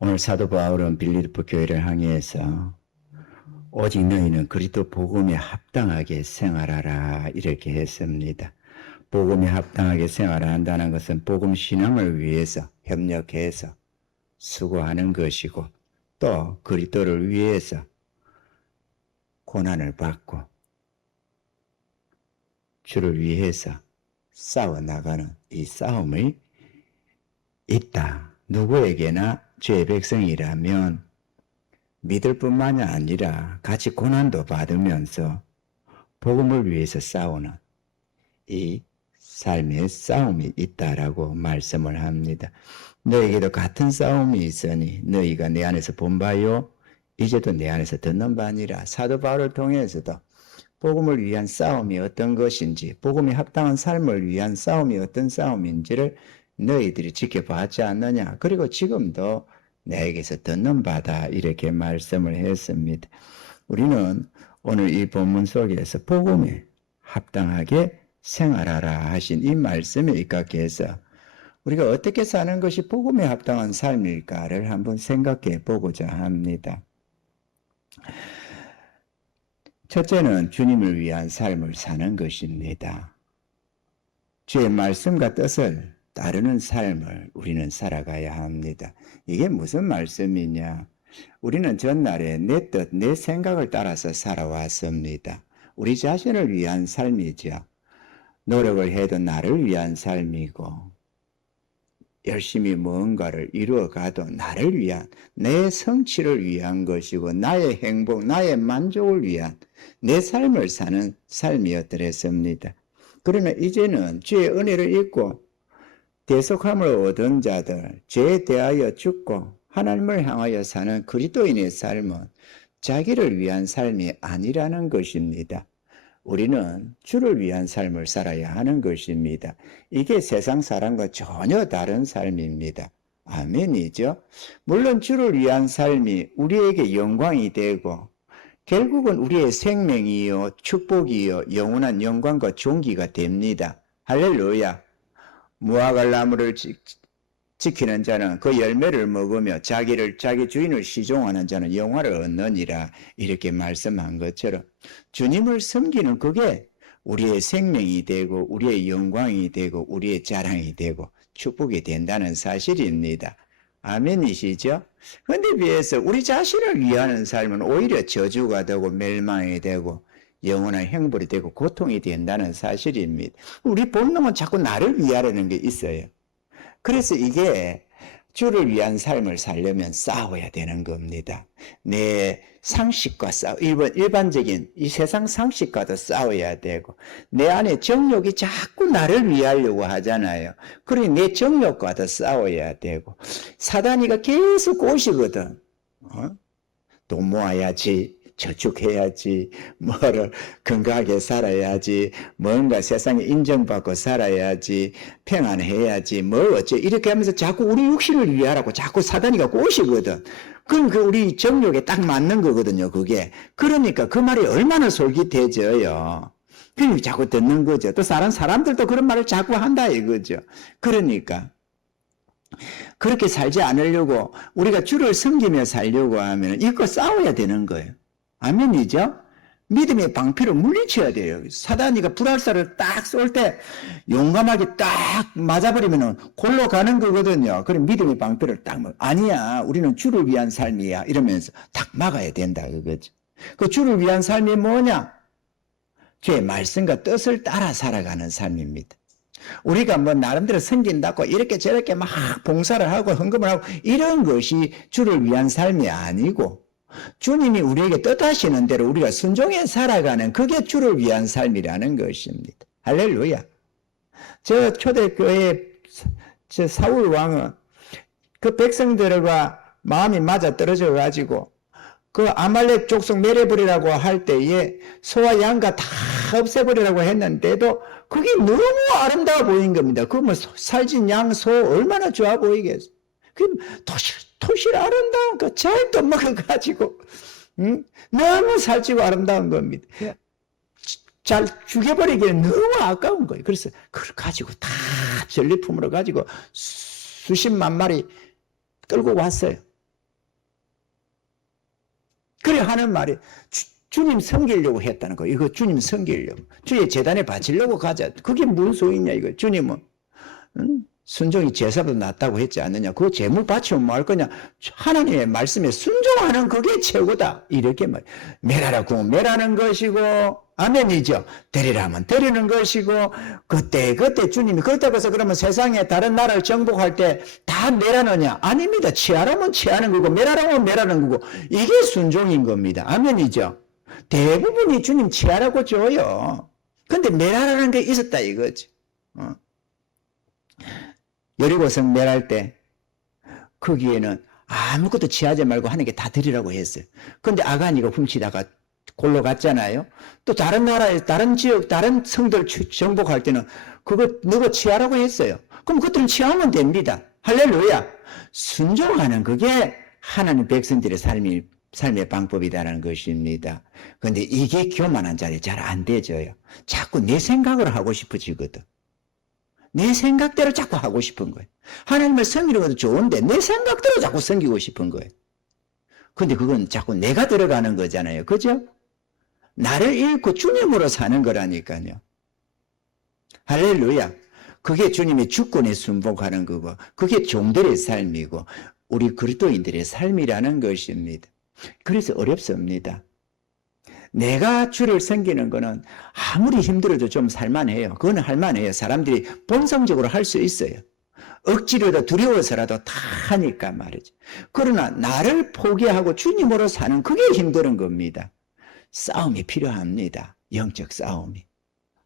오늘 사도 바울은 빌립보 교회를 항해해서 오직 너희는 그리스도 복음에 합당하게 생활하라 이렇게 했습니다. 복음에 합당하게 생활한다는 것은 복음 신앙을 위해서 협력해서 수고하는 것이고 또 그리스도를 위해서 고난을 받고 주를 위해서 싸워나가는 이 싸움이 있다. 누구에게나 주의 백성이라면 믿을 뿐만이 아니라 같이 고난도 받으면서 복음을 위해서 싸우는 이 삶의 싸움이 있다라고 말씀을 합니다. 너에게도 같은 싸움이 있으니 너희가 내 안에서 본 바요 이제도 내 안에서 듣는 바니라. 사도 바울을 통해서도 복음을 위한 싸움이 어떤 것인지, 복음에 합당한 삶을 위한 싸움이 어떤 싸움인지를 너희들이 지켜봤지 않느냐. 그리고 지금도 내게서 듣는 바다 이렇게 말씀을 했습니다. 우리는 오늘 이 본문 속에서 복음에 합당하게 생활하라 하신 이 말씀에 입각해서 우리가 어떻게 사는 것이 복음에 합당한 삶일까를 한번 생각해 보고자 합니다. 첫째는 주님을 위한 삶을 사는 것입니다. 주의 말씀과 뜻을 따르는 삶을 우리는 살아가야 합니다. 이게 무슨 말씀이냐? 우리는 전날에 내 뜻, 내 생각을 따라서 살아왔습니다. 우리 자신을 위한 삶이죠. 노력을 해도 나를 위한 삶이고 열심히 무언가를 이루어가도 나를 위한, 내 성취를 위한 것이고 나의 행복, 나의 만족을 위한 내 삶을 사는 삶이었더랬습니다. 그러나 이제는 주의 은혜를 입고 대속함을 얻은 자들, 죄에 대하여 죽고 하나님을 향하여 사는 그리스도인의 삶은 자기를 위한 삶이 아니라는 것입니다. 우리는 주를 위한 삶을 살아야 하는 것입니다. 이게 세상 사람과 전혀 다른 삶입니다. 아멘이죠? 물론 주를 위한 삶이 우리에게 영광이 되고 결국은 우리의 생명이요, 축복이요, 영원한 영광과 존귀가 됩니다. 할렐루야. 무화과 나무를 지키는 자는 그 열매를 먹으며 자기 주인을 시종하는 자는 영화를 얻느니라 이렇게 말씀한 것처럼 주님을 섬기는 그게 우리의 생명이 되고 우리의 영광이 되고 우리의 자랑이 되고 축복이 된다는 사실입니다. 아멘이시죠? 그런데 비해서 우리 자신을 위하는 삶은 오히려 저주가 되고 멸망이 되고 영원한 형벌이 되고 고통이 된다는 사실입니다. 우리 본능은 자꾸 나를 위하려는 게 있어요. 그래서 이게 주를 위한 삶을 살려면 싸워야 되는 겁니다. 내 상식과 일반적인 이 세상 상식과도 싸워야 되고 내 안에 정욕이 자꾸 나를 위하려고 하잖아요. 그러니 내 정욕과도 싸워야 되고 사단이가 계속 꼬시거든. 돈 모아야지, 저축해야지, 뭐를 건강하게 살아야지, 뭔가 세상에 인정받고 살아야지, 평안해야지, 뭐 어째 이렇게 하면서 자꾸 우리 육신을 위하라고 자꾸 사단이가 꼬시거든. 그럼 그 우리 정욕에 딱 맞는 거거든요, 그게. 그러니까 그 말이 얼마나 솔깃해져요. 그러니까 자꾸 듣는 거죠. 또 사람들도 그런 말을 자꾸 한다 이거죠. 그러니까 그렇게 살지 않으려고 우리가 주를 섬기며 살려고 하면 이거 싸워야 되는 거예요. 아멘이죠? 믿음의 방패로 물리쳐야 돼요. 사단이가 불알살을 딱 쏠 때 용감하게 딱 맞아버리면 골로 가는 거거든요. 그럼 믿음의 방패를 딱 아니야, 우리는 주를 위한 삶이야 이러면서 딱 막아야 된다 그거죠. 그 주를 위한 삶이 뭐냐? 주의 말씀과 뜻을 따라 살아가는 삶입니다. 우리가 뭐 나름대로 섬긴다고 이렇게 저렇게 막 봉사를 하고 헌금을 하고 이런 것이 주를 위한 삶이 아니고 주님이 우리에게 뜻하시는 대로 우리가 순종해 살아가는 그게 주를 위한 삶이라는 것입니다. 할렐루야. 저 초대교회 저 사울 왕은 그 백성들과 마음이 맞아 떨어져 가지고 그 아말렉 족속 멸해버리라고 할 때에 소와 양과 다 없애버리라고 했는데도 그게 너무 아름다워 보인 겁니다. 그 뭐 살찐 양, 소 얼마나 좋아 보이겠어. 그 토실 아름다운 거 잘도 먹어가지고 너무 살찌고 아름다운 겁니다. 잘 죽여버리기엔 너무 아까운 거예요. 그래서 그걸 가지고 다 전리품으로 가지고 수십만 마리 끌고 왔어요. 그래 하는 말이 주님 섬기려고 했다는 거. 이거 주님 섬기려고. 주의 재단에 바치려고 가자. 그게 무슨 소리냐 이거. 주님은 순종이 제사보다 낫다고 했지 않느냐. 그거 재물 바치면 뭐 할 거냐. 하나님의 말씀에 순종하는 그게 최고다. 이렇게 말. 매라라 구원 매라는 것이고 아멘이죠. 데리라면 데리는 것이고 그때 주님이 그렇다고 해서 그러면 세상에 다른 나라를 정복할 때 다 매라느냐. 아닙니다. 취하라면 취하는 거고 매라라면 매라는 거고 이게 순종인 겁니다. 아멘이죠. 대부분이 주님 취하라고 줘요. 근데 매라라는 게 있었다 이거지. 여리고성 멸할 때 거기에는 아무것도 취하지 말고 하는 게 다 드리라고 했어요. 근데 아간이가 훔치다가 골로 갔잖아요. 또 다른 나라에 다른 지역 다른 성들 정복할 때는 그거 너가 취하라고 했어요. 그럼 그것들은 취하면 됩니다. 할렐루야. 순종하는 그게 하나님 백성들의 삶의 방법이다라는 것입니다. 근데 이게 교만한 자리 잘 안 되져요. 자꾸 내 생각을 하고 싶어지거든. 내 생각대로 자꾸 하고 싶은 거예요. 하나님을 섬기는 것도 좋은데 내 생각대로 자꾸 섬기고 싶은 거예요. 근데 그건 자꾸 내가 들어가는 거잖아요. 그죠? 나를 잃고 주님으로 사는 거라니까요. 할렐루야. 그게 주님의 주권에 순복하는 거고 그게 종들의 삶이고 우리 그리스도인들의 삶이라는 것입니다. 그래서 어렵습니다. 내가 주를 섬기는 거는 아무리 힘들어도 좀 살만해요. 그건 할만해요. 사람들이 본성적으로 할 수 있어요. 억지로도 두려워서라도 다 하니까 말이죠. 그러나 나를 포기하고 주님으로 사는 그게 힘든 겁니다. 싸움이 필요합니다. 영적 싸움이.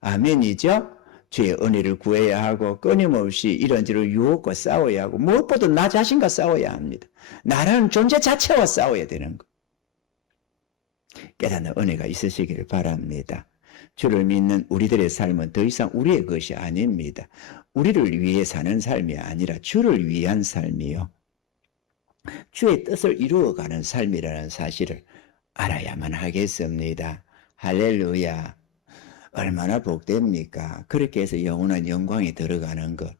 아멘이죠? 주의 은혜를 구해야 하고 끊임없이 이런저런 유혹과 싸워야 하고 무엇보다 나 자신과 싸워야 합니다. 나라는 존재 자체와 싸워야 되는 거. 깨닫는 은혜가 있으시기를 바랍니다. 주를 믿는 우리들의 삶은 더 이상 우리의 것이 아닙니다. 우리를 위해 사는 삶이 아니라 주를 위한 삶이요. 주의 뜻을 이루어가는 삶이라는 사실을 알아야만 하겠습니다. 할렐루야. 얼마나 복됩니까? 그렇게 해서 영원한 영광에 들어가는 것.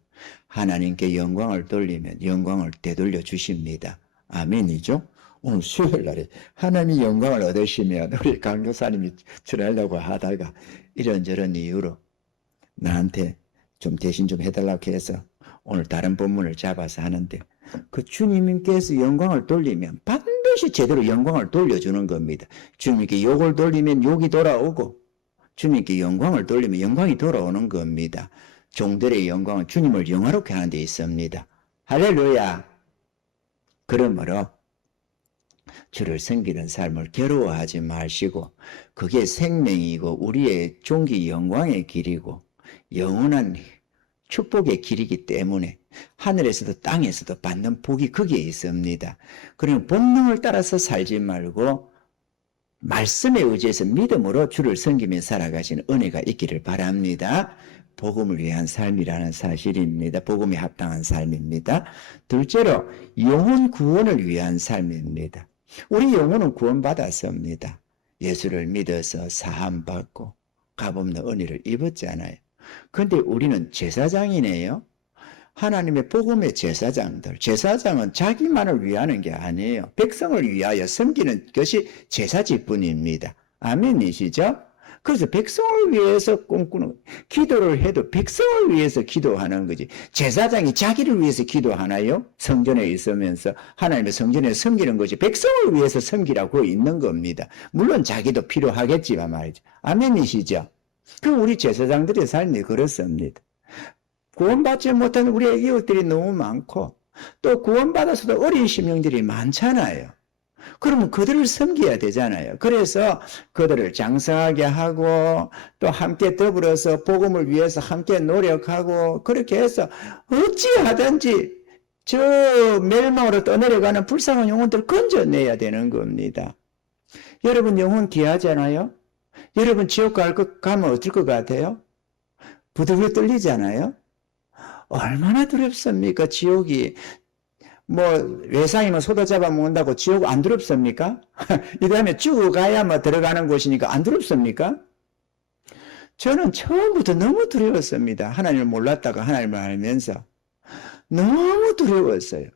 하나님께 영광을 돌리면 영광을 되돌려 주십니다. 아멘이죠? 오늘 수요일날에 하나님이 영광을 얻으시면 우리 강교사님이 출하려고 하다가 이런저런 이유로 나한테 좀 대신 좀 해달라고 해서 오늘 다른 본문을 잡아서 하는데 그 주님께서 영광을 돌리면 반드시 제대로 영광을 돌려주는 겁니다. 주님께 욕을 돌리면 욕이 돌아오고 주님께 영광을 돌리면 영광이 돌아오는 겁니다. 종들의 영광은 주님을 영화롭게 하는 데 있습니다. 할렐루야. 그러므로 주를 섬기는 삶을 괴로워하지 마시고 그게 생명이고 우리의 종기 영광의 길이고 영원한 축복의 길이기 때문에 하늘에서도 땅에서도 받는 복이 거기에 있습니다. 그러면 본능을 따라서 살지 말고 말씀에 의지해서 믿음으로 주를 섬기며 살아가시는 은혜가 있기를 바랍니다. 복음을 위한 삶이라는 사실입니다. 복음에 합당한 삶입니다. 둘째로 영혼 구원을 위한 삶입니다. 우리 영혼은 구원받았습니다. 예수를 믿어서 사함받고 값없는 은혜를 입었잖아요. 그런데 우리는 제사장이네요. 하나님의 복음의 제사장들. 제사장은 자기만을 위하는 게 아니에요. 백성을 위하여 섬기는 것이 제사지뿐입니다. 아멘이시죠? 그래서 백성을 위해서 꿈꾸는, 기도를 해도 백성을 위해서 기도하는 거지. 제사장이 자기를 위해서 기도하나요? 성전에 있으면서 하나님의 성전에 섬기는 것이 백성을 위해서 섬기라고 있는 겁니다. 물론 자기도 필요하겠지만 말이죠. 아멘이시죠? 그 우리 제사장들의 삶이 그렇습니다. 구원받지 못한 우리의 이웃들이 너무 많고 또 구원받아서도 어린 심령들이 많잖아요. 그러면 그들을 섬겨야 되잖아요. 그래서 그들을 장성하게 하고 또 함께 더불어서 복음을 위해서 함께 노력하고 그렇게 해서 어찌하든지 저 멸망으로 떠내려가는 불쌍한 영혼들을 건져내야 되는 겁니다. 여러분 영혼 귀하잖아요. 여러분 지옥 가면 어떨 것 같아요? 부들부들 떨리잖아요. 얼마나 두렵습니까? 지옥이. 뭐 외상이면 소다 잡아 먹는다고 지옥 안 두렵습니까? 이 다음에 죽어가야 뭐 들어가는 곳이니까 안 두렵습니까? 저는 처음부터 너무 두려웠습니다. 하나님을 몰랐다가 하나님을 알면서 너무 두려웠어요.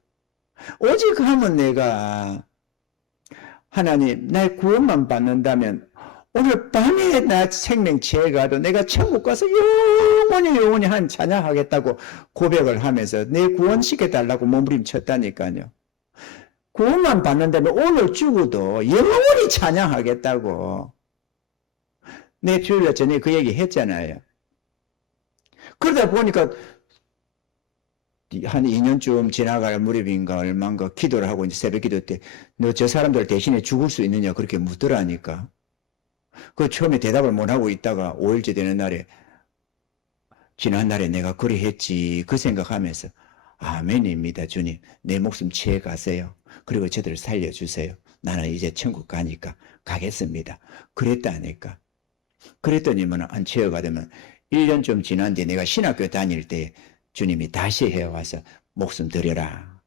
오직 하면 내가 하나님, 나의 구원만 받는다면 오늘 밤에 나 생명 취해가도 내가 천국 가서 영원히 한 찬양하겠다고 고백을 하면서 내 구원시켜달라고 몸부림쳤다니까요. 구원만 받는다면 오늘 죽어도 영원히 찬양하겠다고. 내 주일날 전에 그 얘기 했잖아요. 그러다 보니까 한 2년쯤 지나갈 무렵인가 얼마인가 기도를 하고 이제 새벽 기도 때 너 저 사람들 대신에 죽을 수 있느냐 그렇게 묻더라니까. 그 처음에 대답을 못 하고 있다가 5일째 되는 날에 지난날에 내가 그리 했지 그 생각하면서 아멘입니다 주님 내 목숨 취해 가세요. 그리고 저들을 살려주세요. 나는 이제 천국 가니까 가겠습니다. 그랬다니까. 그랬더니만 한 취해가 되면 1년 좀 지난 뒤에 내가 신학교 다닐 때 주님이 다시 해와서 목숨 드려라.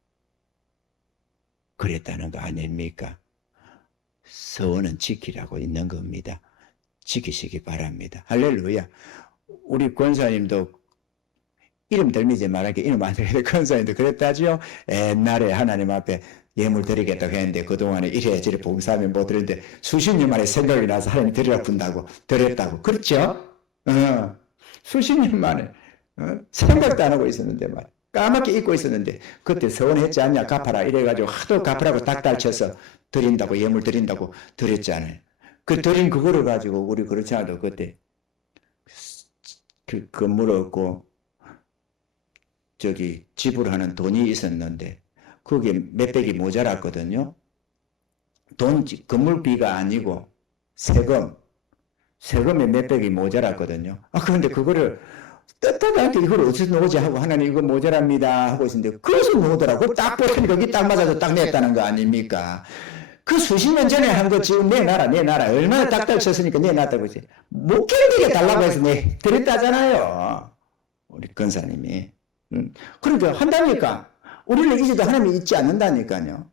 그랬다는 거 아닙니까? 서원은 지키라고 있는 겁니다. 지키시기 바랍니다. 할렐루야. 우리 권사님도 이름 들미지 말하게 이름 안 들리게 권사님도 그랬다죠. 옛날에 하나님 앞에 예물 드리겠다고 했는데 그동안에 이래저래 봉사하며 못 드렸는데 수십 년 만에 생각이 나서 하나님 드리라 푼다고 드렸다고. 그렇죠? 수십 년 만에 생각도 안 하고 있었는데 말이야. 까맣게 잊고 있었는데 그때 서원했지 않냐 갚아라 이래가지고 하도 갚으라고 닥달쳐서 드린다고 예물 드린다고 드렸잖아요. 그 드린 그거를 가지고 우리 그렇지 않아도 그때 그 건물 얻고 저기 지불하는 돈이 있었는데 그게 몇백이 모자랐거든요. 돈 건물비가 아니고 세금에 몇백이 모자랐거든요. 그런데 그거를 떳떳하게 이걸 어디서 놓지 하고 하나님 이거 모자랍니다 하고 있었는데 그래서 놓더라고. 딱 보더니 거기 딱 맞아서 딱 냈다는 거 아닙니까? 그 수십 년 전에 한 거 지금 내놔라 얼마나 딱딱 쳤으니까 내놨다고 했지. 못 견디게 달라고 해서 내 드렸다잖아요. 우리 권사님이. 그러니까 한다니까 우리는 이제도 하나님이 잊지 않는다니까요.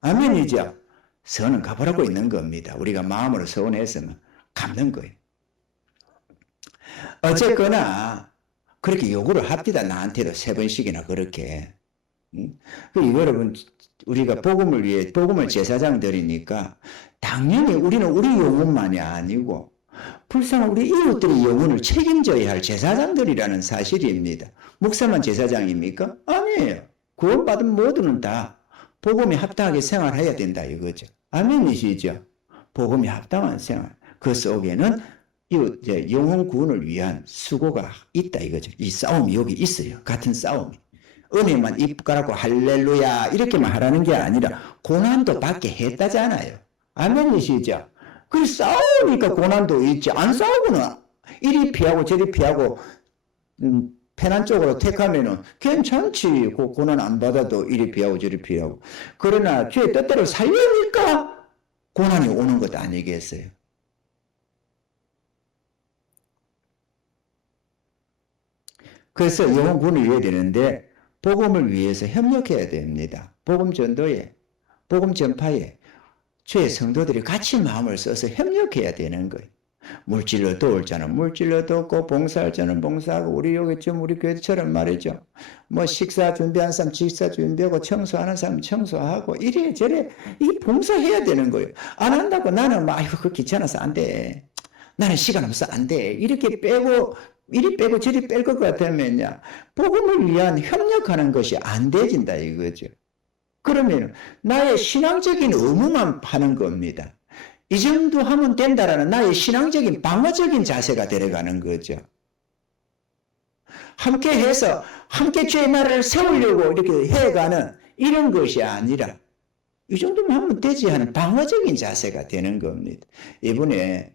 아멘이죠. 선은 갚으라고 있는 겁니다. 우리가 마음으로 서원했으면 갚는 거예요. 어쨌거나 그렇게 요구를 합디다. 나한테도 3번씩이나 그렇게. 여러분 우리가 복음을 위해 복음을 제사장 드리니까 당연히 우리는 우리 영혼만이 아니고 불쌍한 우리 이웃들의 영혼을 책임져야 할 제사장들이라는 사실입니다. 목사만 제사장입니까? 아니에요. 구원받은 모두는 다 복음에 합당하게 생활해야 된다 이거죠. 아멘이시죠? 복음에 합당한 생활. 그 속에는 영혼 구원을 위한 수고가 있다 이거죠. 이 싸움이 여기 있어요. 같은 싸움이. 은혜만 입가라고 할렐루야 이렇게만 하라는 게 아니라 고난도 받게 했다잖아요. 아멘이시죠? 그 싸우니까 고난도 있지. 안 싸우고는 이리 피하고 저리 피하고 편한 쪽으로 택하면은 괜찮지. 그 고난 안 받아도 이리 피하고 저리 피하고. 그러나 주의 뜻대로 살려니까 고난이 오는 것 아니겠어요? 그래서 영혼 구원을 위해야 되는데 복음을 위해서 협력해야 됩니다. 복음 전도에, 복음 전파에 주의 성도들이 같이 마음을 써서 협력해야 되는 거예요. 물질로 도울 자는 물질로 돕고 봉사할 자는 봉사하고 우리 여기쯤 우리 교회처럼 말이죠. 뭐 식사 준비한 사람 식사 준비하고 청소하는 사람 청소하고 이래저래 이 봉사해야 되는 거예요. 안 한다고 나는 막 이거 그 귀찮아서 안 돼. 나는 시간 없어 안 돼. 이렇게 빼고 이리 빼고 저리 뺄 것 같으면요. 복음을 위한 협력하는 것이 안 되진다 이거죠. 그러면 나의 신앙적인 의무만 하는 겁니다. 이 정도 하면 된다라는 나의 신앙적인 방어적인 자세가 되어가는 거죠. 함께 해서 함께 주의 나라를 세우려고 이렇게 해가는 이런 것이 아니라 이 정도면 하면 되지 하는 방어적인 자세가 되는 겁니다. 이번에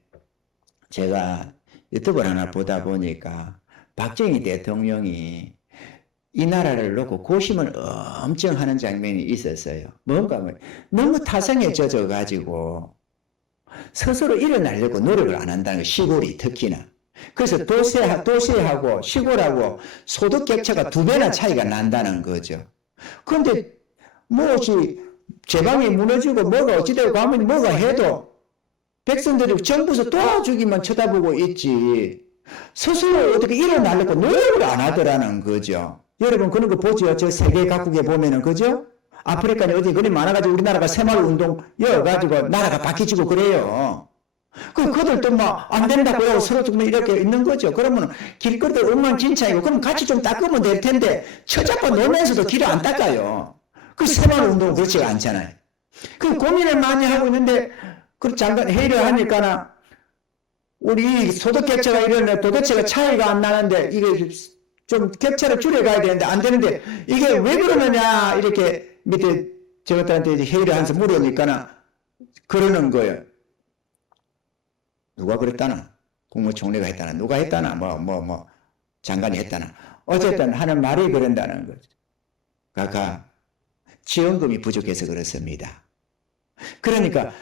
제가 유튜브를 하나 보다 보니까 박정희 대통령이 이 나라를 놓고 고심을 엄청 하는 장면이 있었어요. 뭔가 너무 타성에 젖어가지고 스스로 일어나려고 노력을 안 한다는 거, 시골이 특히나. 그래서 도시하고 시골하고 소득 격차가 2배나 차이가 난다는 거죠. 그런데 뭐지 제방이 무너지고 뭐가 어찌되고 하면 뭐가 해도 백성들이 정부에서 도와주기만 쳐다보고 있지 스스로 어떻게 일어나려고 노력을 안 하더라는 거죠. 여러분 그런 거 보죠. 저 세계 각국에 보면은 그죠? 아프리카에 어디 그리 많아가지고 우리나라가 새마을 운동 여가지고 나라가 바뀌지고 그래요. 그들도 뭐 안 된다고 하고 서로 좀 이렇게 있는 거죠. 그러면 길거리도 엉망진창이고 그럼 같이 좀 닦으면 될 텐데 처잡고 놀면서도 길을 안 닦아요. 그 새마을 운동은 그렇지가 않잖아요. 그 고민을 많이 하고 있는데 그 잠깐 회의를 하니까나 우리 소득 격차가 이러는데 도대체가 차이가 안 나는데 이게 좀 격차를 줄여가야 되는데 안 되는데 이게 왜 그러느냐 이렇게 밑에 저것들한테 이제 회의를 하면서 물으니까는 그러는 거예요. 누가 그랬다나? 국무총리가 했다나? 누가 했다나? 장관이 했다나? 어쨌든 하는 말이 그런다는 거죠. 그러니까 지원금이 부족해서 그렇습니다. 그러니까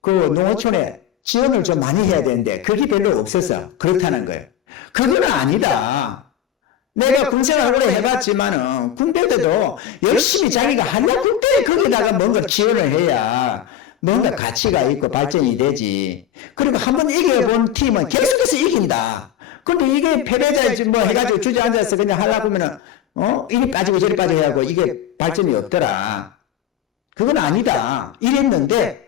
그 농어촌에 지원을 좀 많이 해야 되는데 그게 별로 없어서 그렇다는 거예요. 그건 아니다. 내가 군생활을 오래 해봤지만은 군대들도 열심히 자기가 하려고 군대에 거기다가 뭔가 지원을 해야 뭔가 가치가 있고 발전이 되지. 그리고 한번 이겨본 팀은 계속해서 이긴다. 근데 이게 패배자지 뭐 해가지고 주저앉아서 그냥 하려고 하면은 이리 빠지고 저리 빠지고 해야 하고 이게 발전이 없더라. 그건 아니다. 이랬는데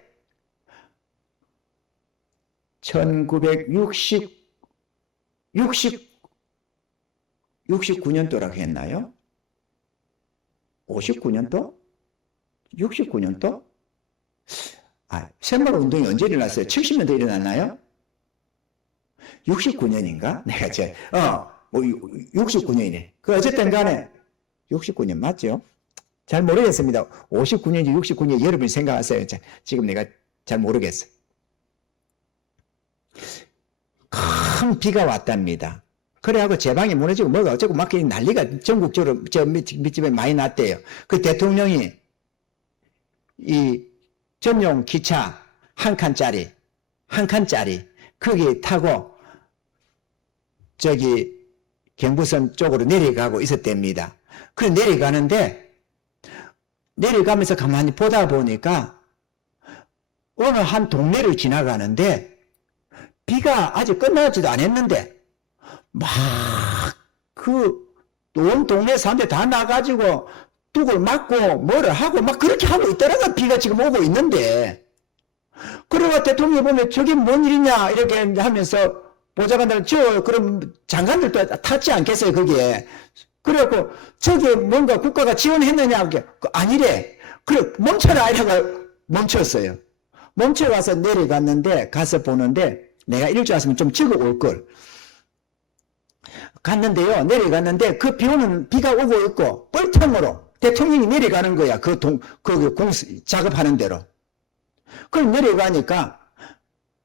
69년도라고 했나요? 59년도? 69년도? 새마을 운동이 언제 일어났어요? 70년대 일어났나요? 69년인가? 내가 69년이네. 어쨌든 간에 69년 맞죠? 잘 모르겠습니다. 59년인지 69년 여러분이 생각하세요. 지금 내가 잘 모르겠어. 큰 비가 왔답니다. 그래갖고 제 방이 무너지고 뭐가 어쩌고 막 난리가 전국적으로 저 밑집에 많이 났대요. 그 대통령이 이 전용 기차 한 칸짜리 거기 타고 저기 경부선 쪽으로 내려가고 있었답니다. 그 내려가면서 가만히 보다 보니까 어느 한 동네를 지나가는데 비가 아직 끝나지도 않았는데 막 온 동네 사람들 다 나가지고 뚝을 맞고 뭐를 하고 막 그렇게 하고 있더라고. 비가 지금 오고 있는데 그러고 대통령이 보면 저게 뭔 일이냐 이렇게 하면서 보좌관들은 그럼 장관들도 탔지 않겠어요 거기에. 그래갖고 저게 뭔가 국가가 지원했느냐 아니래. 그래 멈춰라 이러고 멈췄어요. 멈춰가서 내려갔는데 가서 보는데 내가 이럴 줄 알았으면 좀 적어 올걸. 갔는데요. 내려갔는데 그 비가 오고 있고 뻘통으로 대통령이 내려가는 거야. 거기 작업하는 대로. 그럼 내려가니까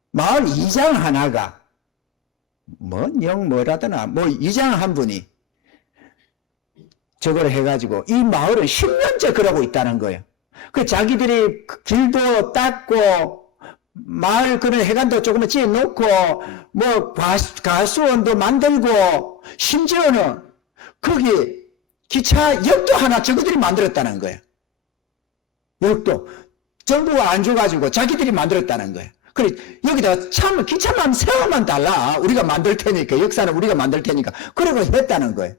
마을 이장 하나가 뭐라더나 이장 한 분이 저걸 해가지고 이 마을은 10년째 그러고 있다는 거예요. 그 자기들이 길도 닦고 마을 그런 해관도 조금만 지어놓고 가수원도 만들고 심지어는 거기 기차역도 하나 저거들이 만들었다는 거예요. 역도 정부가 안 줘가지고 자기들이 만들었다는 거예요. 그래 여기다가 기차만 세워만 달라. 우리가 만들 테니까 역사는 우리가 만들 테니까 그러고 했다는 거예요.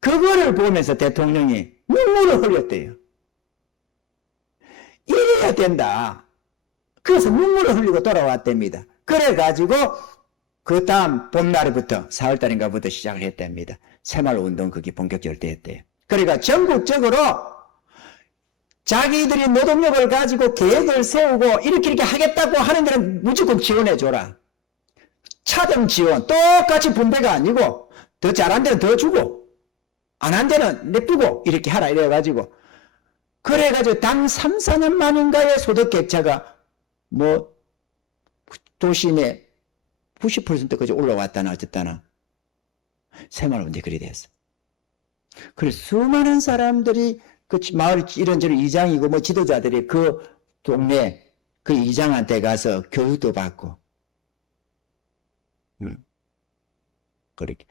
그거를 보면서 대통령이 눈물을 흘렸대요. 이래야 된다. 그래서 눈물을 흘리고 돌아왔답니다. 그래가지고 그 다음 봄날부터 4월달인가부터 시작을 했답니다. 새마을 운동 그게 본격적으로 됐대요. 그러니까 전국적으로 자기들이 노동력을 가지고 계획을 세우고 이렇게 하겠다고 하는 데는 무조건 지원해줘라. 차등 지원 똑같이 분배가 아니고 더 잘한 데는 더 주고 안 한 데는 냅두고 이렇게 하라 이래가지고 그래가지고 당 3, 4년 만인가의 소득 격차가 도시 내 90%까지 올라왔다나 어쨌다나 새마을 운동이 그리 됐어. 그래서 수많은 사람들이 그 마을 이런저런 이장이고 지도자들이 그 동네 그 이장한테 가서 교육도 받고 그렇게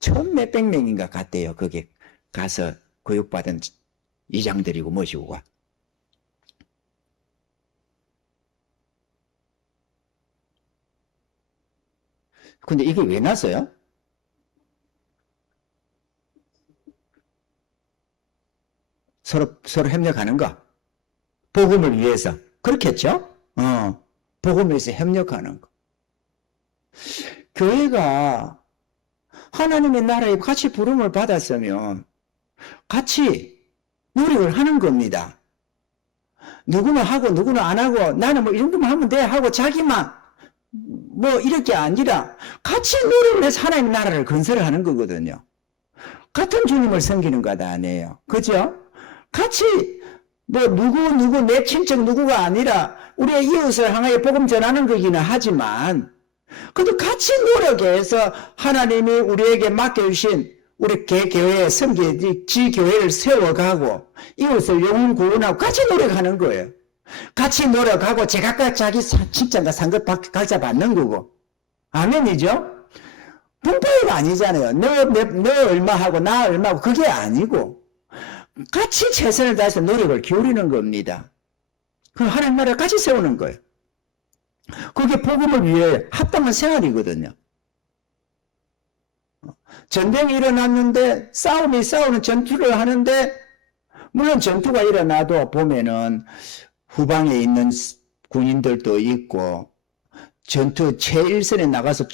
1,000몇백 명인가 갔대요. 거기 가서 교육받은 이장들이고 모시고 가. 근데 이게 왜 났어요? 서로 협력하는 거. 복음을 위해서. 그렇겠죠? 복음을 위해서 협력하는 거. 교회가 하나님의 나라에 같이 부름을 받았으면 같이 노력을 하는 겁니다. 누구는 하고 누구는 안 하고 나는 뭐 이 정도만 하면 돼 하고 자기만 뭐 이렇게 아니라 같이 노력을 해서 하나님의 나라를 건설하는 거거든요. 같은 주님을 섬기는 것 아니에요. 그죠? 같이 뭐 누구 내 친척 누구가 아니라 우리의 이웃을 향하여 복음 전하는 거기는 하지만 그래도 같이 노력해서 하나님이 우리에게 맡겨주신 우리 개교회 지교회를 세워가고 이웃을 영혼 구원하고 같이 노력하는 거예요. 같이 노력하고 제각각 자기 직장과 상급 각자 받는 거고. 아멘이죠? 분파가 아니잖아요. 너 얼마 하고 나 얼마 하고 그게 아니고 같이 최선을 다해서 노력을 기울이는 겁니다. 그럼 하나님 나라를 같이 세우는 거예요. 그게 복음을 위해 합당한 생활이거든요. 전쟁이 일어났는데 싸우는 전투를 하는데 물론 전투가 일어나도 보면은 후방에 있는 군인들도 있고 전투 최일선에 나가서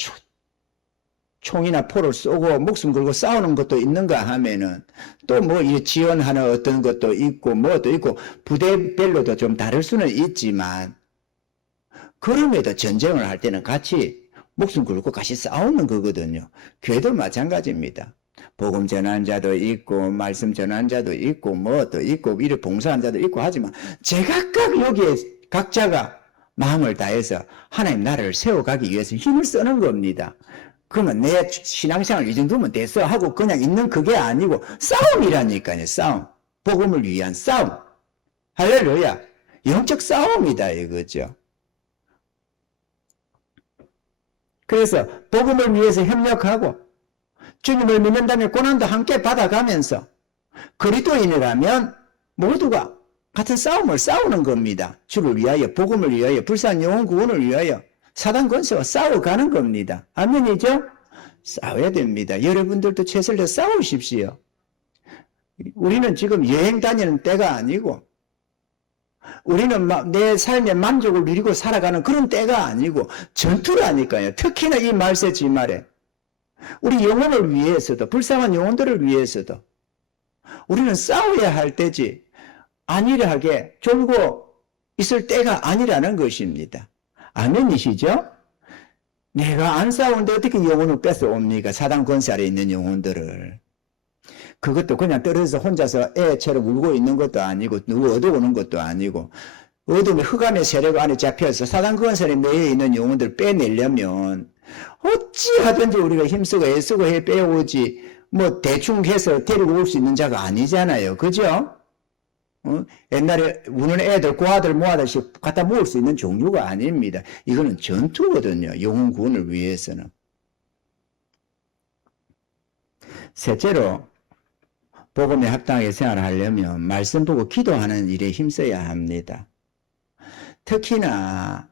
총이나 포를 쏘고 목숨 걸고 싸우는 것도 있는가 하면은 또 뭐 지원하는 어떤 것도 있고 뭐도 있고 부대별로도 좀 다를 수는 있지만 그럼에도 전쟁을 할 때는 같이 목숨 걸고 같이 싸우는 거거든요. 교회도 마찬가지입니다. 복음 전하는 자도 있고 말씀 전하는 자도 있고 뭐도 있고 이렇게 봉사하는 자도 있고 하지만 제각각 여기에 각자가 마음을 다해서 하나님 나라를 세워가기 위해서 힘을 쓰는 겁니다. 그러면 내 신앙생활 이 정도면 됐어 하고 그냥 있는 그게 아니고 싸움이라니까요. 싸움. 복음을 위한 싸움. 할렐루야. 영적 싸움이다 이거죠. 그래서 복음을 위해서 협력하고 주님을 믿는다면 고난도 함께 받아가면서 그리스도인이라면 모두가 같은 싸움을 싸우는 겁니다. 주를 위하여, 복음을 위하여, 불쌍한 영혼 구원을 위하여 사단 권세와 싸워가는 겁니다. 아멘이죠? 싸워야 됩니다. 여러분들도 최선을 싸우십시오. 우리는 지금 여행 다니는 때가 아니고 우리는 내 삶의 만족을 누리고 살아가는 그런 때가 아니고 전투라니까요. 특히나 이 말세 지말에 우리 영혼을 위해서도 불쌍한 영혼들을 위해서도 우리는 싸워야 할 때지 안일하게 졸고 있을 때가 아니라는 것입니다. 아멘이시죠? 내가 안 싸우는데 어떻게 영혼을 뺏어옵니까? 사단 권세 아래 있는 영혼들을. 그것도 그냥 떨어져서 혼자서 애처럼 울고 있는 것도 아니고 누구 얻어오는 것도 아니고 어둠의 흑암의 세력 안에 잡혀서 사단 권세에 매여 있는 영혼들을 빼내려면 어찌하든지 우리가 힘쓰고 애쓰고 해 빼오지 뭐 대충 해서 데리고 올 수 있는 자가 아니잖아요. 그죠? 옛날에 우는 애들 고아들 모아다시 갖다 모을 수 있는 종류가 아닙니다. 이거는 전투거든요. 영혼 구원을 위해서는. 셋째로 복음에 합당하게 생활하려면 말씀 보고 기도하는 일에 힘써야 합니다. 특히나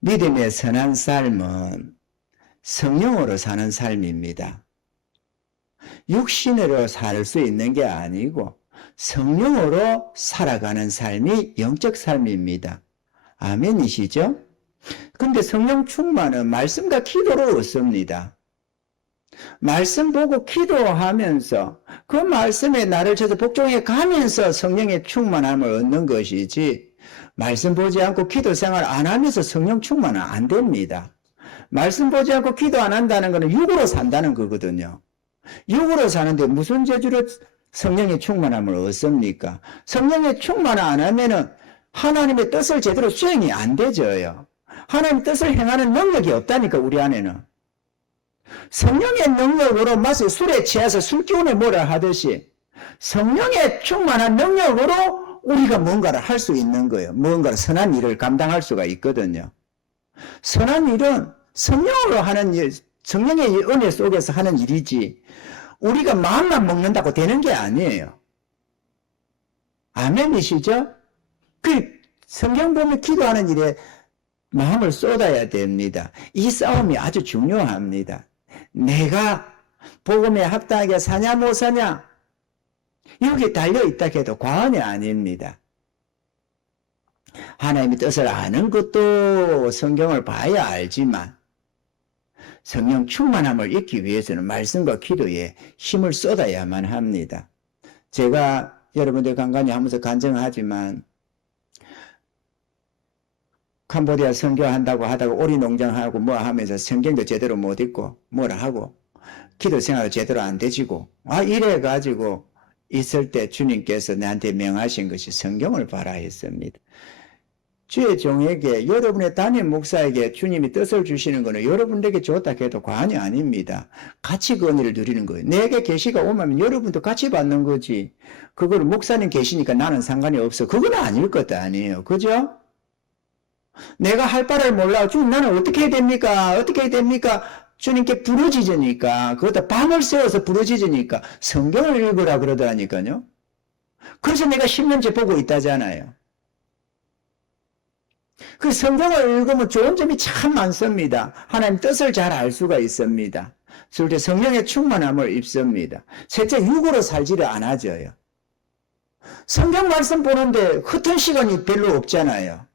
믿음의 선한 삶은 성령으로 사는 삶입니다. 육신으로 살 수 있는 게 아니고 성령으로 살아가는 삶이 영적 삶입니다. 아멘이시죠? 근데 성령 충만은 말씀과 기도로 얻습니다. 말씀 보고 기도하면서 그 말씀에 나를 저도 복종해 가면서 성령의 충만함을 얻는 것이지 말씀 보지 않고 기도 생활 안 하면서 성령 충만은 안 됩니다. 말씀 보지 않고 기도 안 한다는 것은 육으로 산다는 거거든요. 육으로 사는데 무슨 재주로 성령의 충만함을 얻습니까? 성령의 충만을 안 하면은 하나님의 뜻을 제대로 수행이 안 되져요. 하나님의 뜻을 행하는 능력이 없다니까 우리 안에는. 성령의 능력으로 마치 술에 취해서 술기운에 뭐라 하듯이 성령의 충만한 능력으로 우리가 뭔가를 할 수 있는 거예요. 뭔가를 선한 일을 감당할 수가 있거든요. 선한 일은 성령으로 하는 일, 성령의 은혜 속에서 하는 일이지 우리가 마음만 먹는다고 되는 게 아니에요. 아멘이시죠? 그 성경 보면 기도하는 일에 마음을 쏟아야 됩니다. 이 싸움이 아주 중요합니다. 내가 복음에 합당하게 사냐 못 사냐 여기에 달려있다 해도 과언이 아닙니다. 하나님의 뜻을 아는 것도 성경을 봐야 알지만 성령 충만함을 잊기 위해서는 말씀과 기도에 힘을 쏟아야만 합니다. 제가 여러분들 간간히 하면서 간증하지만 캄보디아 선교한다고 하다가 오리 농장하고 뭐 하면서 성경도 제대로 못 읽고 뭐라 하고 기도 생활도 제대로 안 되지고 이래 가지고 있을 때 주님께서 나한테 명하신 것이 성경을 봐라 했습니다. 주의 종에게 여러분의 담임 목사에게 주님이 뜻을 주시는 것은 여러분에게 좋다 해도 과언이 아닙니다. 같이 그 은혜를 누리는 거예요. 내게 계시가 오면 여러분도 같이 받는 거지. 그걸 목사님 계시니까 나는 상관이 없어. 그건 아닐 것도 아니에요. 그죠? 내가 할 바를 몰라. 주님 나는 어떻게 해야 됩니까? 어떻게 해야 됩니까? 주님께 부르짖으니까 그것도 밤을 새워서 부르짖으니까 성경을 읽으라 그러더라니까요. 그래서 내가 10년째 보고 있다잖아요. 그 성경을 읽으면 좋은 점이 참 많습니다. 하나님 뜻을 잘 알 수가 있습니다. 둘째, 성령의 충만함을 입습니다. 셋째, 육으로 살지를 않아져요. 성경 말씀 보는데 흩은 시간이 별로 없잖아요.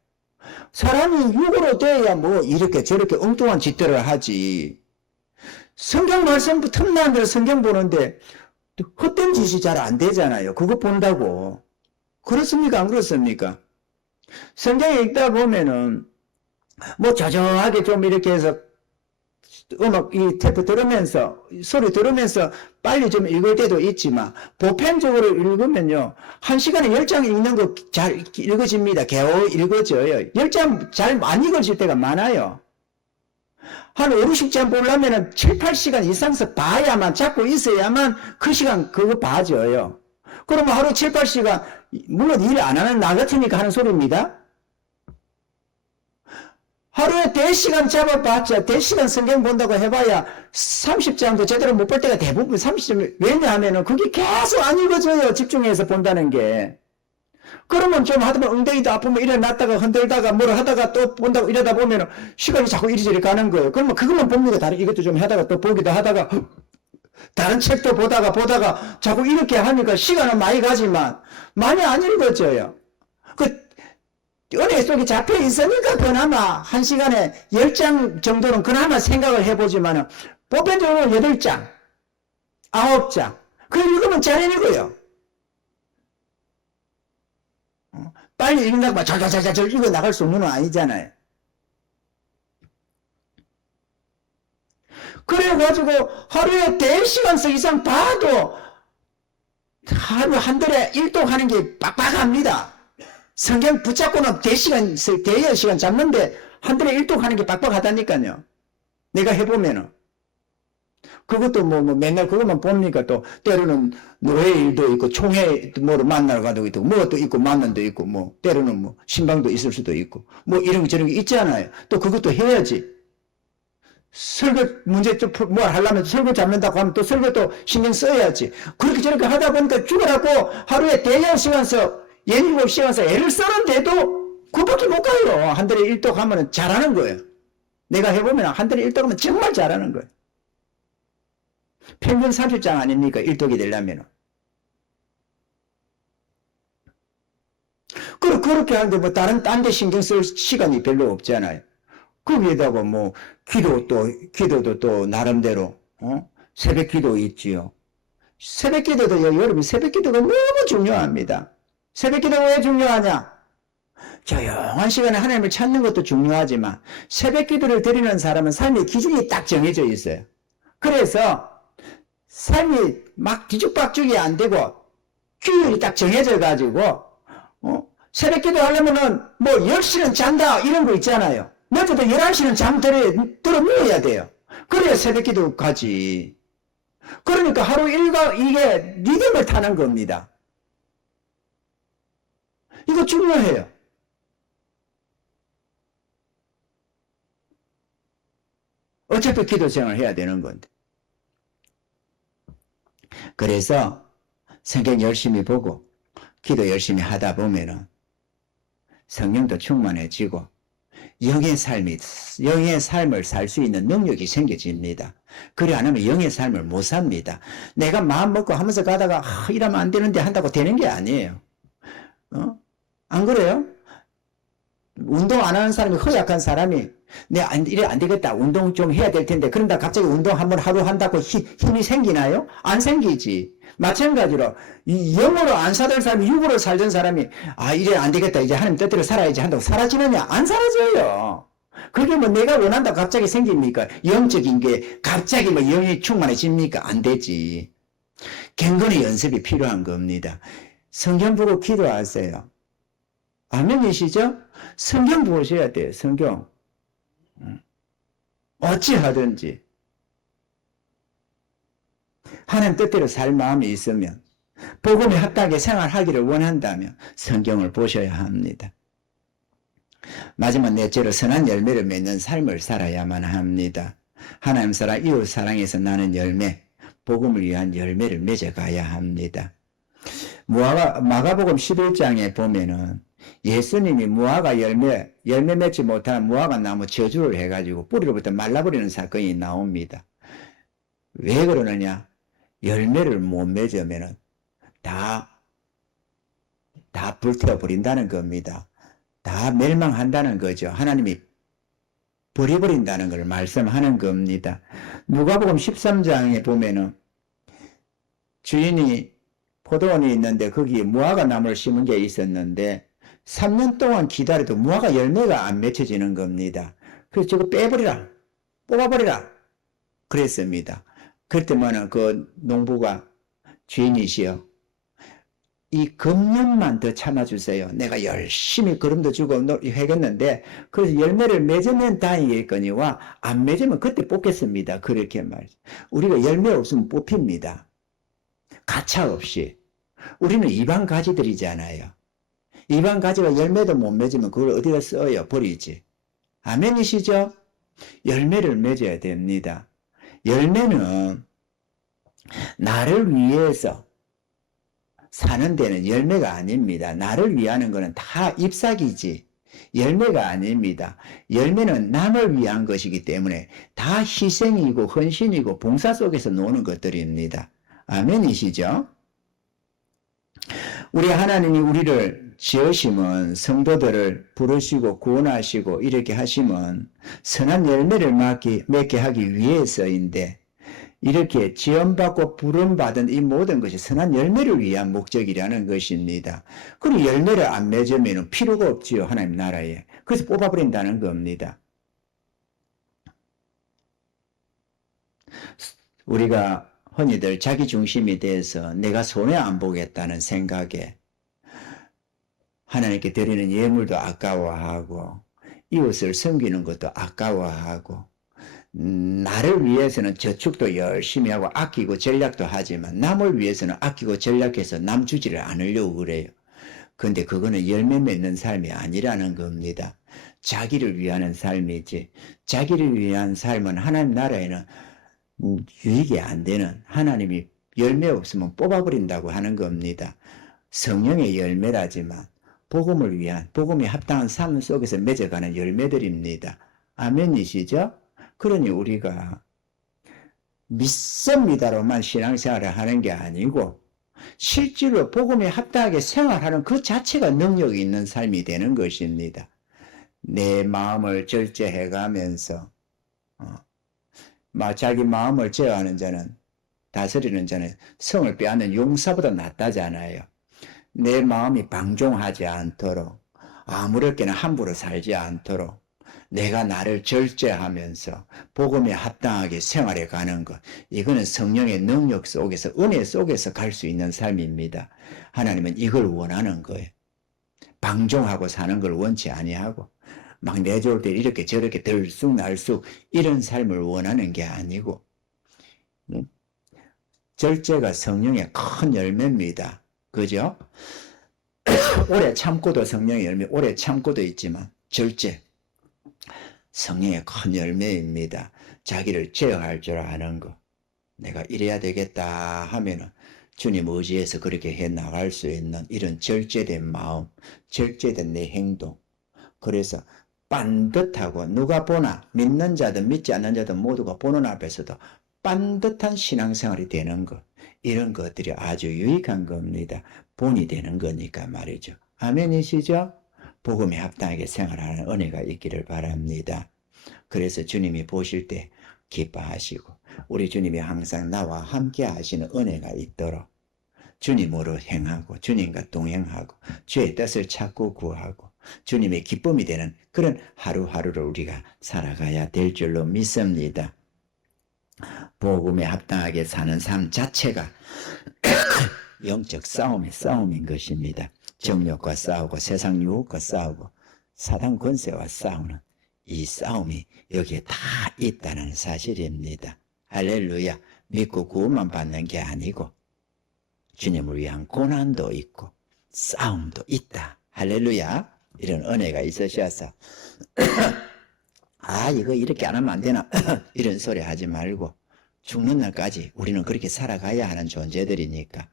사람이 육으로 돼야 뭐 이렇게 저렇게 엉뚱한 짓들을 하지. 성경 말씀 틈나는 대로 성경 보는데 헛된 짓이 잘 안 되잖아요. 그거 본다고. 그렇습니까? 안 그렇습니까? 성경 읽다 보면은 뭐 저저하게 좀 이렇게 해서 음악 이 테이프 들으면서 소리 들으면서 빨리 좀 읽을 때도 있지만 보편적으로 읽으면요 1시간에 10장 읽는 거 잘 읽어집니다. 겨우 읽어져요. 10장 잘 안 읽어질 때가 많아요. 한 5, 60장 보려면은 7, 8시간 이상서 봐야만 잡고 있어야만 그 시간 그거 봐져요. 그러면 하루 7, 8시간 물론 일 안 하는 나 같으니까 하는 소리입니다. 하루에 대시간 잡아봤자 대시간 성경 본다고 해봐야 30장도 제대로 못 볼 때가 대부분 30장. 왜냐하면 그게 계속 안 읽어져요. 집중해서 본다는 게. 그러면 좀 하다 보면 엉덩이도 아프면 일어났다가 흔들다가 뭘 하다가 또 본다고 이러다 보면 시간이 자꾸 이리저리 가는 거예요. 그러면 그것만 봅니다. 다른 이것도 좀 하다가 또 보기도 하다가 다른 책도 보다가 자꾸 이렇게 하니까 시간은 많이 가지만 많이 안 읽어져요. 그 은혜 속에 잡혀 있으니까 그나마 1시간에 10장 정도는 그나마 생각을 해보지만 보편적으로 8장, 9장 그걸 읽으면 잘 읽어요. 빨리 읽는다고 막 절절절절 읽어 나갈 수 없는 건 아니잖아요. 그래가지고 하루에 4시간씩 이상 봐도 하루 한 달에 일독하는 게 빡빡합니다. 성경 붙잡고는 대여 시간 잡는데 한 달에 일독하는 게 빡빡하다니까요. 내가 해보면은. 그것도 뭐 맨날 그것만 봅니까? 또 때로는 노예 일도 있고 총회 뭐로 만나러 가도 있고 뭐도 있고 만난도 있고 뭐 때로는 뭐 신방도 있을 수도 있고 뭐 이런 거 저런 게 있잖아요. 또 그것도 해야지. 설교 문제 좀 뭐 하려면 설교 잡는다고 하면 또 설교도 신경 써야지. 그렇게 저렇게 하다 보니까 죽으라고 하루에 대여 시간서 예일곱 시간서 애를 쓰는데도 그밖에 못 가요. 한 달에 1독 하면 잘하는 거예요. 내가 해보면 한 달에 1독 하면 정말 잘하는 거예요. 평균 30장 아닙니까? 1독이 되려면. 그렇게 하는데 뭐 딴 데 신경 쓸 시간이 별로 없잖아요. 거기에다가 뭐 기도도 또 나름대로 새벽 기도 있지요. 새벽 기도도 여러분 새벽 기도가 너무 중요합니다. 새벽 기도가 왜 중요하냐? 조용한 시간에 하나님을 찾는 것도 중요하지만 새벽 기도를 드리는 사람은 삶의 기준이 딱 정해져 있어요. 그래서 삶이 막 뒤죽박죽이 안 되고 규율이 딱 정해져 가지고 새벽 기도 하려면은 뭐 10시는 잔다 이런 거 있잖아요. 늦어도 11시는 잠 들어 누워야 돼요. 그래야 새벽 기도 가지. 그러니까 하루 일과 이게 리듬을 타는 겁니다. 이거 중요해요. 어차피 기도 생활을 해야 되는 건데. 그래서 성경 열심히 보고 기도 열심히 하다 보면은 성령도 충만해지고 영의 삶을 살 수 있는 능력이 생겨집니다. 그래 안 하면 영의 삶을 못 삽니다. 내가 마음 먹고 하면서 가다가 이러면 안 되는데 한다고 되는 게 아니에요. 안 그래요? 운동 안 하는 사람이 허약한 사람이 이래 안 되겠다. 운동 좀 해야 될 텐데. 그런다 갑자기 운동 한번 하루 한다고 힘이 생기나요? 안 생기지. 마찬가지로 영으로 안 살던 사람이 육으로 살던 사람이 이래 안 되겠다. 이제 하나님 뜻대로 살아야지 한다고 사라지느냐? 안 사라져요. 그게 뭐 내가 원한다 갑자기 생깁니까? 영적인 게 갑자기 뭐 영이 충만해집니까? 안 되지. 경건의 연습이 필요한 겁니다. 성경 보고 기도하세요. 아멘이시죠? 성경 보셔야 돼요. 성경. 어찌하든지 하나님 뜻대로 살 마음이 있으면 복음에 합당하게 생활하기를 원한다면 성경을 보셔야 합니다. 마지막 넷째로 선한 열매를 맺는 삶을 살아야만 합니다. 하나님 사랑, 이웃 사랑에서 나는 열매, 복음을 위한 열매를 맺어가야 합니다. 마가복음 11장에 보면은 예수님이 무화과 열매 맺지 못한 무화과 나무 저주를 해가지고 뿌리로부터 말라버리는 사건이 나옵니다. 왜 그러느냐? 열매를 못 맺으면은 다 불태워버린다는 겁니다. 다 멸망한다는 거죠. 하나님이 버려버린다는 걸 말씀하는 겁니다. 누가복음 13장에 보면은 주인이 포도원이 있는데 거기에 무화과 나무를 심은 게 있었는데 3년 동안 기다려도 무화과 열매가 안 맺혀지는 겁니다. 그래서 저거 빼버리라, 뽑아버리라 그랬습니다. 그때만은 그 농부가 주인이시여 이 금년만 더 참아주세요. 내가 열심히 거름도 주고 해겠는데 그래서 열매를 맺으면 다행이겠거니와 안 맺으면 그때 뽑겠습니다. 그렇게 말이죠. 우리가 열매 없으면 뽑힙니다. 가차 없이. 우리는 이방 가지들이잖아요. 이방 가지가 열매도 못 맺으면 그걸 어디다 써요? 버리지. 아멘이시죠? 열매를 맺어야 됩니다. 열매는 나를 위해서 사는 데는 열매가 아닙니다. 나를 위하는 것은 다 잎사귀지 열매가 아닙니다. 열매는 남을 위한 것이기 때문에 다 희생이고 헌신이고 봉사 속에서 노는 것들입니다. 아멘이시죠? 우리 하나님이 우리를 지으시면 성도들을 부르시고 구원하시고 이렇게 하시면 선한 열매를 맺게 하기 위해서인데 이렇게 지원받고 부름받은 이 모든 것이 선한 열매를 위한 목적이라는 것입니다. 그리고 열매를 안 맺으면 필요가 없지요. 하나님 나라에. 그래서 뽑아버린다는 겁니다. 우리가 흔히들 자기 중심이 돼서 내가 손해 안 보겠다는 생각에 하나님께 드리는 예물도 아까워하고 이웃을 섬기는 것도 아까워하고 나를 위해서는 저축도 열심히 하고 아끼고 전략도 하지만 남을 위해서는 아끼고 전략해서 남 주지를 않으려고 그래요. 근데 그거는 열매 맺는 삶이 아니라는 겁니다. 자기를 위하는 삶이지. 자기를 위한 삶은 하나님 나라에는 유익이 안 되는 하나님이 열매 없으면 뽑아버린다고 하는 겁니다. 성령의 열매라지만 복음을 위한 복음에 합당한 삶 속에서 맺어가는 열매들입니다. 아멘이시죠? 그러니 우리가 믿습니다로만 신앙생활을 하는 게 아니고 실제로 복음에 합당하게 생활하는 그 자체가 능력이 있는 삶이 되는 것입니다. 내 마음을 절제해가면서 자기 마음을 제어하는 자는 다스리는 자는 성을 빼앗는 용사보다 낫다잖아요. 내 마음이 방종하지 않도록 아무렇게나 함부로 살지 않도록 내가 나를 절제하면서 복음에 합당하게 생활해 가는 것, 이거는 성령의 능력 속에서 은혜 속에서 갈 수 있는 삶입니다. 하나님은 이걸 원하는 거예요. 방종하고 사는 걸 원치 아니하고 막 내조올 때 이렇게 저렇게 들쑥날쑥 이런 삶을 원하는 게 아니고 절제가 성령의 큰 열매입니다. 그죠? 오래 참고도 성령의 열매, 오래 참고도 있지만 절제 성령의 큰 열매입니다. 자기를 제어할 줄 아는 거. 내가 이래야 되겠다 하면은 주님 의지해서 그렇게 해 나갈 수 있는 이런 절제된 마음, 절제된 내 행동. 그래서 반듯하고 누가 보나 믿는 자든 믿지 않는 자든 모두가 보는 앞에서도 반듯한 신앙생활이 되는 것, 이런 것들이 아주 유익한 겁니다. 본이 되는 거니까 말이죠. 아멘이시죠? 복음에 합당하게 생활하는 은혜가 있기를 바랍니다. 그래서 주님이 보실 때 기뻐하시고 우리 주님이 항상 나와 함께 하시는 은혜가 있도록 주님으로 행하고 주님과 동행하고 주의 뜻을 찾고 구하고 주님의 기쁨이 되는 그런 하루하루를 우리가 살아가야 될 줄로 믿습니다. 복음에 합당하게 사는 삶 자체가 영적 싸움의 싸움인 것입니다. 정욕과 싸우고 세상 유혹과 싸우고 사단 권세와 싸우는 이 싸움이 여기에 다 있다는 사실입니다. 할렐루야. 믿고 구원만 받는 게 아니고 주님을 위한 고난도 있고 싸움도 있다. 할렐루야. 이런 은혜가 있으셔서 아 이거 이렇게 안 하면 안 되나 이런 소리 하지 말고 죽는 날까지 우리는 그렇게 살아가야 하는 존재들이니까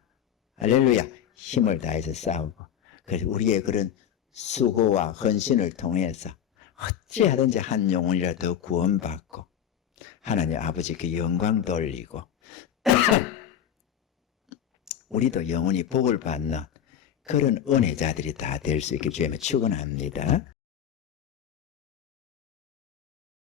할렐루야. 힘을 다해서 싸우고 그래서 우리의 그런 수고와 헌신을 통해서 어찌하든지 한 영혼이라도 구원받고 하나님 아버지께 영광 돌리고 우리도 영원히 복을 받는 그런 은혜자들이 다 될 수 있게 주님을 축원합니다.